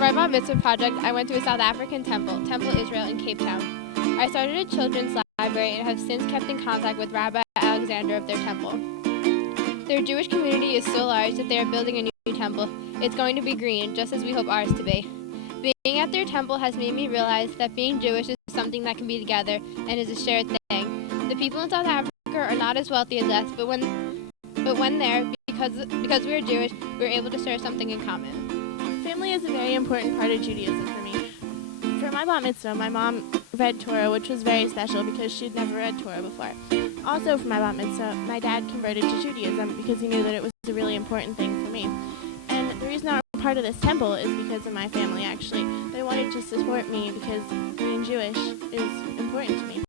For my bat mitzvah project, I went to a South African temple, Temple Israel in Cape Town. I started a children's library and have since kept in contact with Rabbi Alexander of their temple. Their Jewish community is so large that they are building a new temple. It's going to be green, just as we hope ours to be. Being at their temple has made me realize that being Jewish is something that can be together and is a shared thing. The people in South Africa are not as wealthy as us, but when there, because we are Jewish, we are able to share something in common. Family is a very important part of Judaism for me. For my bat mitzvah, my mom read Torah, which was very special because she'd never read Torah before. Also for my bat mitzvah, my dad converted to Judaism because he knew that it was a really important thing for me. And the reason I'm part of this temple is because of my family, actually. They wanted to support me because being Jewish is important to me.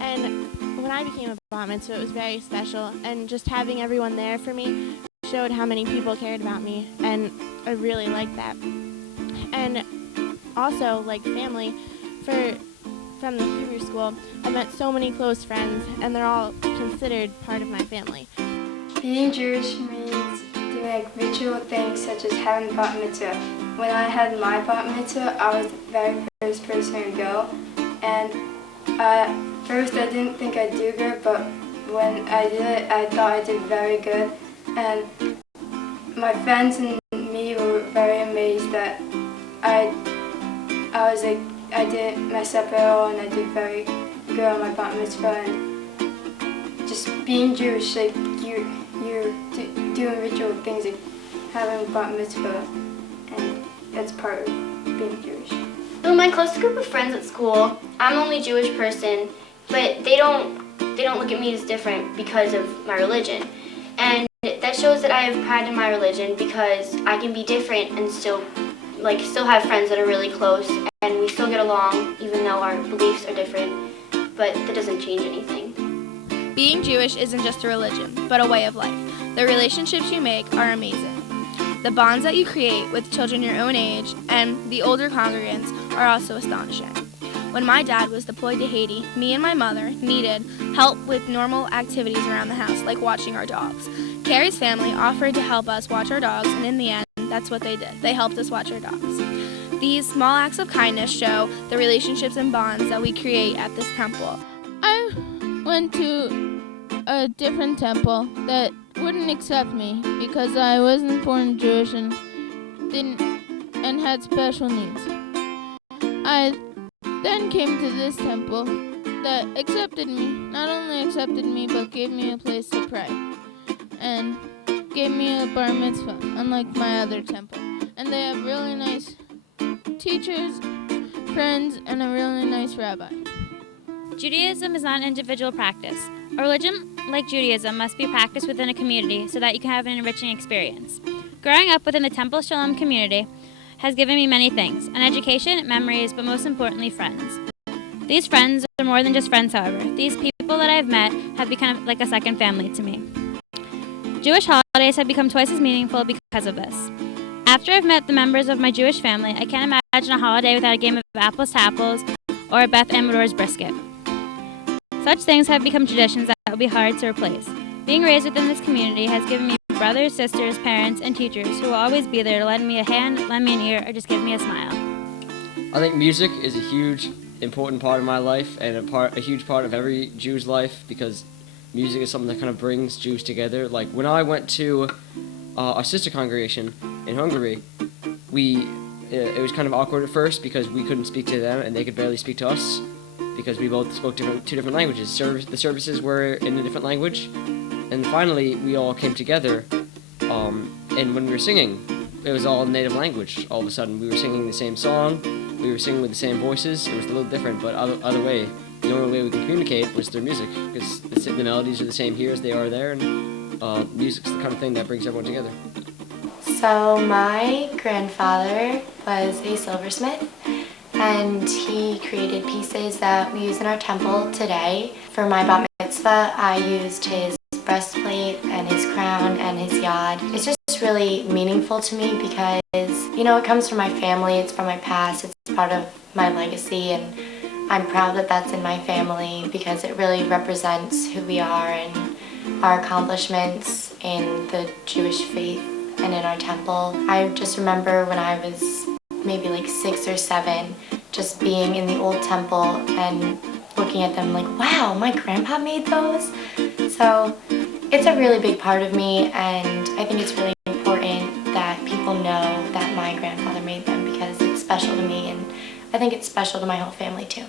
And when I became a bat mitzvah, it was very special, and just having everyone there for me showed how many people cared about me, and I really liked that. And also, like family, from the Hebrew school, I met so many close friends, and they're all considered part of my family. Being Jewish means doing like ritual things such as having bat mitzvah. When I had my bat mitzvah, I was the very first person to go, and first I didn't think I'd do good, but when I did it, I thought I did very good, and my friends and me were very amazed that I didn't mess up at all, and I did very good on my bat mitzvah. And just being Jewish, like you're doing ritual things like having a bat mitzvah, and that's part of being Jewish. So my close group of friends at school, I'm the only Jewish person, but they don't look at me as different because of my religion. And that shows that I have pride in my religion because I can be different and still have friends that are really close, and we still get along even though our beliefs are different, but that doesn't change anything. Being Jewish isn't just a religion, but a way of life. The relationships you make are amazing. The bonds that you create with children your own age and the older congregants are also astonishing. When my dad was deployed to Haiti, me and my mother needed help with normal activities around the house, like watching our dogs. Carrie's family offered to help us watch our dogs, and in the end, that's what they did. They helped us watch our dogs. These small acts of kindness show the relationships and bonds that we create at this temple. I went to a different temple that wouldn't accept me because I wasn't born Jewish and had special needs. I then came to this temple that accepted me. Not only accepted me, but gave me a place to pray and gave me a bar mitzvah, unlike my other temple. And they have really nice teachers, friends, and a really nice rabbi. Judaism is not an individual practice. A religion like Judaism must be practiced within a community so that you can have an enriching experience. Growing up within the Temple Shalom community has given me many things, an education, memories, but most importantly, friends. These friends are more than just friends, however. These people that I've met have become like a second family to me. Jewish holidays have become twice as meaningful because of this. After I've met the members of my Jewish family, I can't imagine a holiday without a game of apples to apples or a Beth Amador's brisket. Such things have become traditions that would be hard to replace. Being raised within this community has given me brothers, sisters, parents, and teachers who will always be there to lend me a hand, lend me an ear, or just give me a smile. I think music is a huge, important part of my life and a huge part of every Jew's life because music is something that kind of brings Jews together. Like when I went to our sister congregation in Hungary, it was kind of awkward at first because we couldn't speak to them and they could barely speak to us because we both spoke two different languages. The services were in a different language, and finally we all came together. And when we were singing, it was all native language. All of a sudden, we were singing the same song, we were singing with the same voices. It was a little different, but either way, the only way we can communicate was through music because the melodies are the same here as they are there, and music's the kind of thing that brings everyone together. So my grandfather was a silversmith, and he created pieces that we use in our temple today. For my bat mitzvah, I used his breastplate and his crown and his yad. It's just really meaningful to me because, it comes from my family, it's from my past, it's part of my legacy, and I'm proud that that's in my family because it really represents who we are and our accomplishments in the Jewish faith and in our temple. I just remember when I was maybe like 6 or 7, just being in the old temple and looking at them like, wow, my grandpa made those. So it's a really big part of me, and I think it's really important that people know that my grandfather made them because it's special to me, and I think it's special to my whole family too.